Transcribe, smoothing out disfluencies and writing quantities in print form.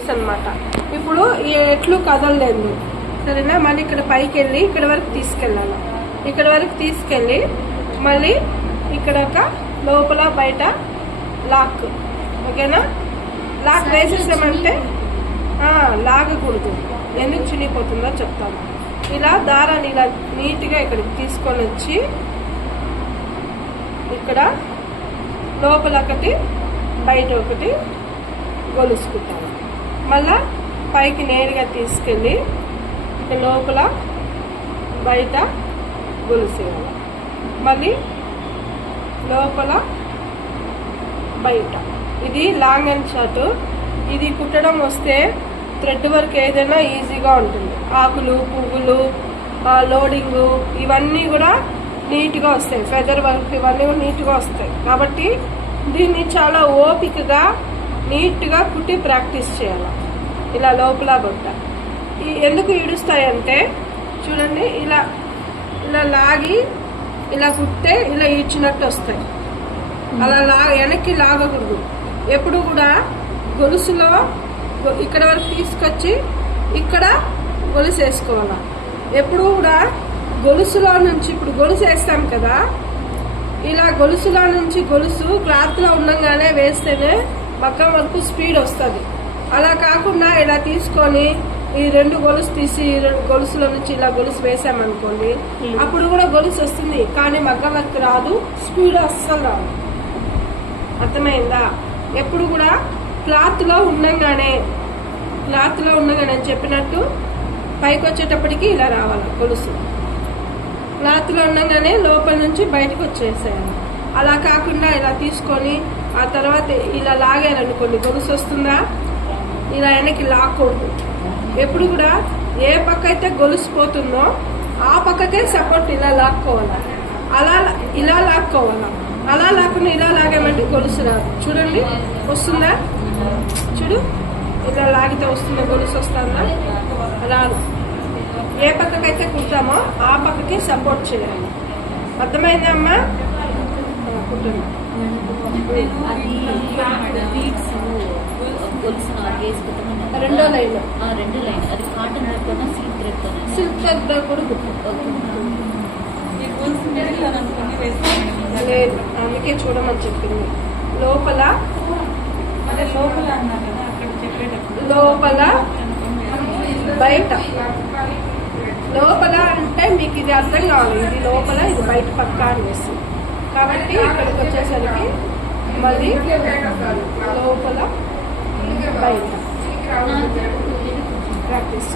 అనమాట. ఇప్పుడు ఈ ఎట్లు కదలలేదు సరేనా. మళ్ళీ ఇక్కడ పైకి వెళ్ళి ఇక్కడ వరకు తీసుకెళ్ళాలి. ఇక్కడ వరకు తీసుకెళ్ళి మళ్ళీ ఇక్కడ ఒక లోపల బయట లాక్, ఓకేనా. లాక్ వేసేసామంటే లాగకూడదు, ఎందుకు చినిగిపోతుందో చెప్తాను. ఇలా దారాన్ని ఇలా నీట్గా ఇక్కడికి తీసుకొని వచ్చి ఇక్కడ లోపల ఒకటి బయట ఒకటి గొలుసుకుంటాను. మళ్ళా పైకి నేరుగా తీసుకెళ్ళి లోపల బయట గొలుసేయాలి. మళ్ళీ లోపల బయట. ఇది లాంగ్ అండ్ షార్ట్. ఇది కుట్టడం వస్తే థ్రెడ్ వర్క్ ఏదైనా ఈజీగా ఉంటుంది. ఆకులు, పువ్వులు, లోడింగు ఇవన్నీ కూడా నీట్గా వస్తాయి. ఫెదర్ వర్క్ ఇవన్నీ కూడా నీట్గా వస్తాయి. కాబట్టి దీన్ని చాలా ఓపికగా నీట్గా కుట్టి ప్రాక్టీస్ చేయాలి. ఇలా లోపల బొట్ట ఎందుకు ఈడుస్తాయంటే చూడండి, ఇలా ఇలా లాగి ఇలా కుట్టే ఇలా ఈడ్చినట్టు వస్తాయి. అలా వెనక్కి లాగకూడదు. ఎప్పుడు కూడా గొలుసులో ఇక్కడ వరకు తీసుకొచ్చి ఇక్కడ గొలుసు వేసుకోవాలి. ఎప్పుడు కూడా గొలుసులో నుంచి ఇప్పుడు గొలుసు వేస్తాం కదా, ఇలా గొలుసులో నుంచి గొలుసు క్లాత్లో ఉండగానే వేస్తేనే మగ్గం వరకు స్పీడ్ వస్తుంది. అలా కాకుండా ఇలా తీసుకొని ఈ రెండు గొలుసు తీసి గొలుసులో నుంచి ఇలా గొలుసు వేసామనుకోండి, అప్పుడు కూడా గొలుసు వస్తుంది కానీ మగ్గం వర్క్ రాదు, స్పీడ్ అస్సలు రాదు. అర్థమైందా. ఎప్పుడు కూడా క్లాత్లో ఉండగానే చెప్పినట్టు పైకి వచ్చేటప్పటికి ఇలా రావాలి గొలుసు. క్లాత్లో ఉండగానే లోపల నుంచి బయటకు వచ్చేసేయాలి. అలా కాకుండా ఇలా తీసుకొని ఆ తర్వాత ఇలా లాగారనుకోండి గొలుసు వస్తుందా, ఇలా వెనక్కి లాక్కూడదు. ఎప్పుడు కూడా ఏ పక్క అయితే గొలుసు పోతుందో ఆ పక్కకే సపోర్ట్ ఇలా లాక్కోవాలి. ఇలా లాక్కోవాలి. అలా లాక్కుని ఇలా లాగామంటే గొలుసు రాదు. చూడండి వస్తుందా, చూడు ఇలా లాగితే వస్తుందా, గొలుసు వస్తుందా, రాదు. ఏ పక్కకైతే కుడతామో ఆ పక్కకి సపోర్ట్ చేయాలి. అర్థమైందా అమ్మా. కుట్టండి. రెండో లైన్ అది కాటన్ సిల్క్ థ్రెడ్ కూడా లేదు, అందుకే చూడమని చెప్పింది. లోపల బయట. లోపల అంటే మీకు ఇది అర్థం కావాలి, ఇది లోపల ఇది బయట పక్క అనేసి. కాబట్టి ఇక్కడికి వచ్చేసరికి మళ్ళీ లోపల బయట ప్రాక్టీస్.